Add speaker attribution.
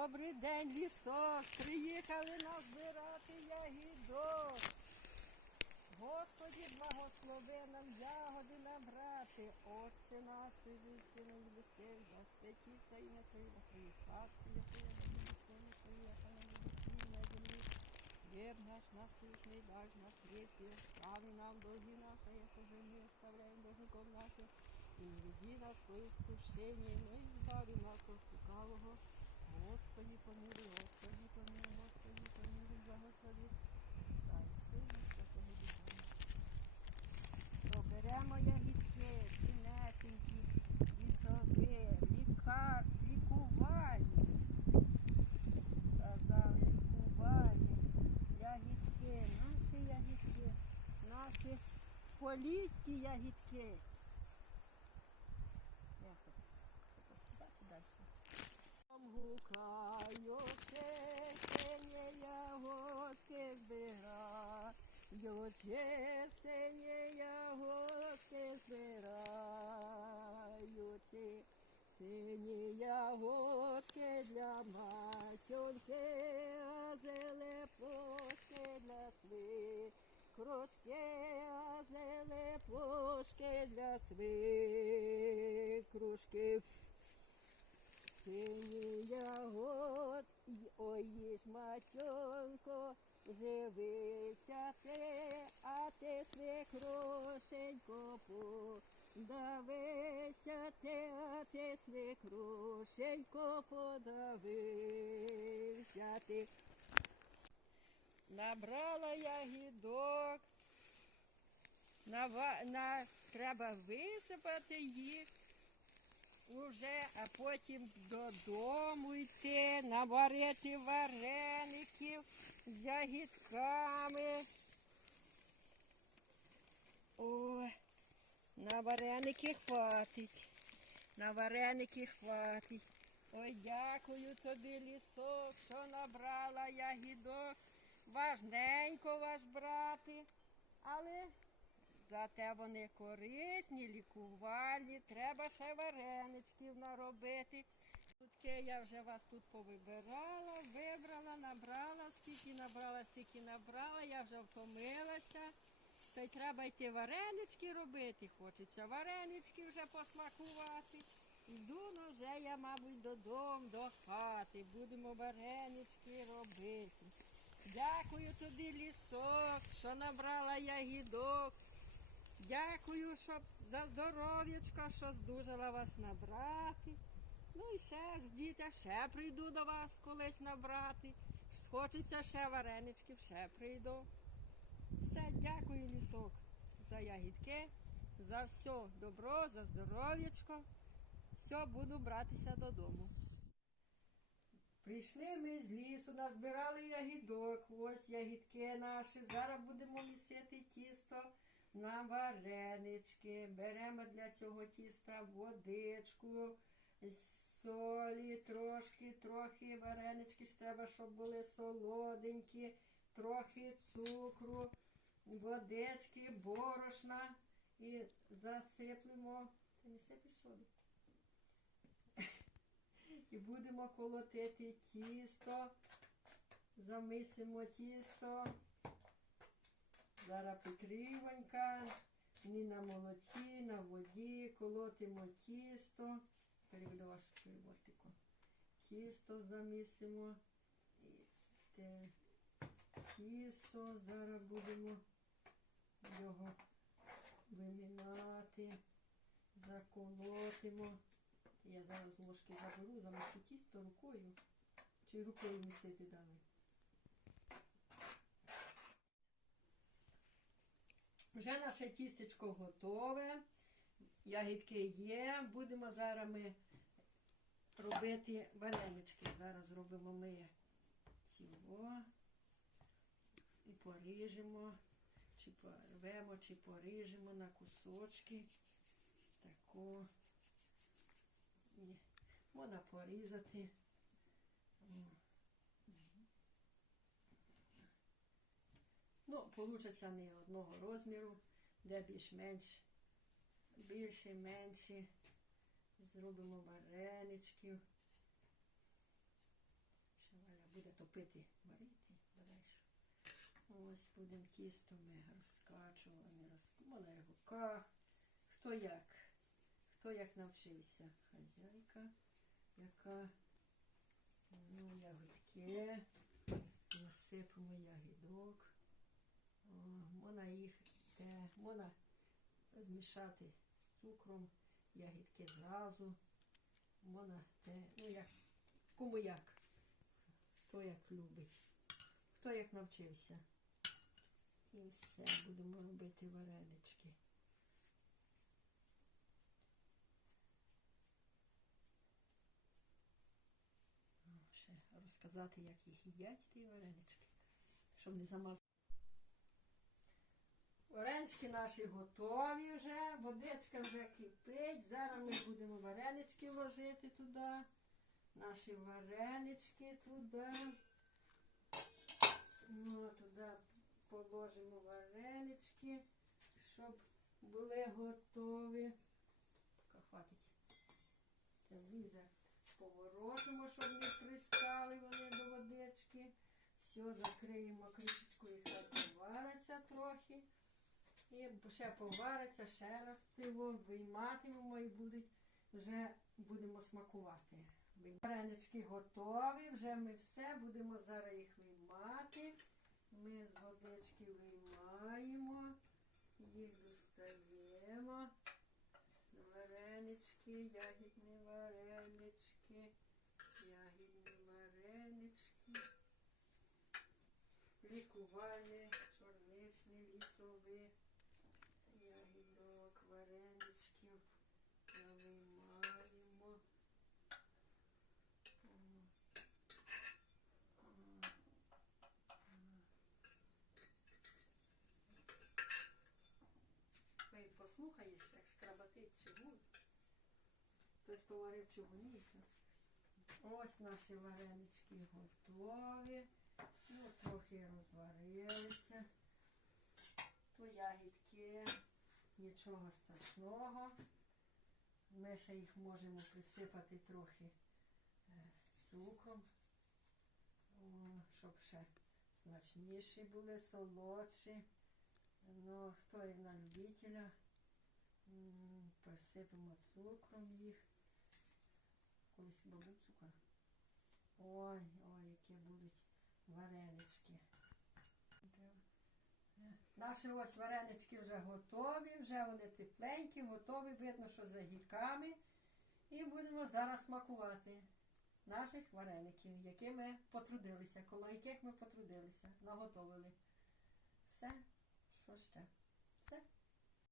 Speaker 1: Добрий день, лісок. Приїхали назбирати ягідок. Господі, благослови нам ягоди набрати. Отче наш, ти на небесах, да святіться ім'я Твоє, царство Твоє, буде сильно Твоє, яка на небесі і на землі. Хліб наш насущний даж на хліб, і остави нам долги наші, як уже ми оставляємо должником нашим. І не веди нас в своє скушення, но і збави нас від лукавого. Господи, помилуй, Господи, помилуй, Господи, помилуй, благослови. Проберемо ягідки, цінесенькі, лісові, лікар, лікувальні. Сказали, лікувальні. Ягідки, наші ягідки, наші поліські ягідки. Я тут, сюди, дальше. Гукаю, синє ягодки синє ягодки збираю, сині ягодки для матінки, а зелепошки для сви, крошки, а зелепошки для сви, кружки. Сині ягод, ой, їж матьонко, живися ти, а ти свекрошенько подавися ти, а ти свекрошенько подавися ти. Набрала я гідок, Нава- на, треба висипати їх уже, а потім додому йти, наварити вареників з ягідками. Ой, на вареники хватить. На вареники хватить. Ой, дякую тобі, лісок, що набрала ягідок. Важненько ваш брати, але Зате вони корисні, лікувальні, треба ще вареничків наробити. Тутки я вже вас тут повибирала, вибрала, набрала, скільки набрала, стільки набрала, я вже втомилася. Та й треба йти варенички робити, хочеться варенички вже посмакувати. Йду ну, вже я, мабуть, додому, до хати. Будемо варенички робити. Дякую тобі, лісок, що набрала ягідок. Дякую, щоб за здоров'ячко, що здужала вас набрати. Ну і ще ждіть, я ще прийду до вас колись набрати. Хочеться ще вареничків, ще прийду. Все, дякую, лісок, за ягідки, за все добро, за здоров'ячко. Все, буду братися додому. Прийшли ми з лісу, назбирали ягідок. Ось ягідки наші. Зараз будемо місити тісто на варенички. Беремо для цього тіста водичку, солі, трошки, трохи варенички треба, щоб були солоденькі, трохи цукру, водички, борошна і засиплемо. Ти не сипиш соду? І будемо колотити тісто, замисимо тісто. Зараз покривонька, ні на молоці, на воді, колотимо тісто. Перейду вашу переводку. Тісто замісимо. І те тісто зараз будемо його вимінати, заколотимо. Я зараз ложки заберу, замісу тісто рукою. Чи рукою місити далі? Вже наше тістечко готове, ягідки є. Будемо зараз ми робити варенички. Зараз зробимо ми цього і поріжемо, чи порвемо, чи поріжемо на кусочки. Тако. Можна порізати. О. Ну, получаться не одного розміру, де більш-менш більше, менше. Зробимо вареничків. буде топити, варити. Давай. Ось будемо тісто ми розкачували, розкачували в руках. Хто як? Хто як навчився? Хазяйка, яка ну, ягодки. Насипемо ягідок. О, можна їх те, можна змішати з цукром, ягідки зразу. Можна те, ну як, кому як. Хто як любить. Хто як навчився. І все, будемо робити варенички. Ще розказати, як їх їдять, ті варенички, щоб не замазати. Варенички наші готові вже, водичка вже кипить. Зараз ми будемо варенички ложити туди. Наші варенички туди. Ну, туди положимо варенички, щоб були готові. Хватить. Влізе. Поворотимо, щоб не пристали вони до водички. Все, закриємо кришечкою, хай повариться трохи. І ще повариться, ще раз його вийматимемо і будуть, вже будемо смакувати. Варенички готові, вже ми все, будемо зараз їх виймати. Ми з водички виймаємо, їх достаємо. Варенички, ягідні варенички, ягідні варенички. Лікувальні, чорничні, лісові, ягідок, вареничків. Виймаємо. Ой, послухаєш, як шкрабатить чугун. Той, хто варив чугуніше. Ось наші варенички готові. Ну, трохи розварилися. То ягідки, нічого страшного. Ми ще їх можемо присипати трохи е, цукром, щоб ще смачніші були, солодші. Ну, хто є на любителя, м, присипемо цукром їх. Колись хіба був цукор. Ой, ой, які будуть варенички. Наші ось варенички вже готові, вже вони тепленькі, готові, видно, що за гірками. І будемо зараз смакувати наших вареників, які ми потрудилися, коло яких ми потрудилися, наготовили. Все, що ще?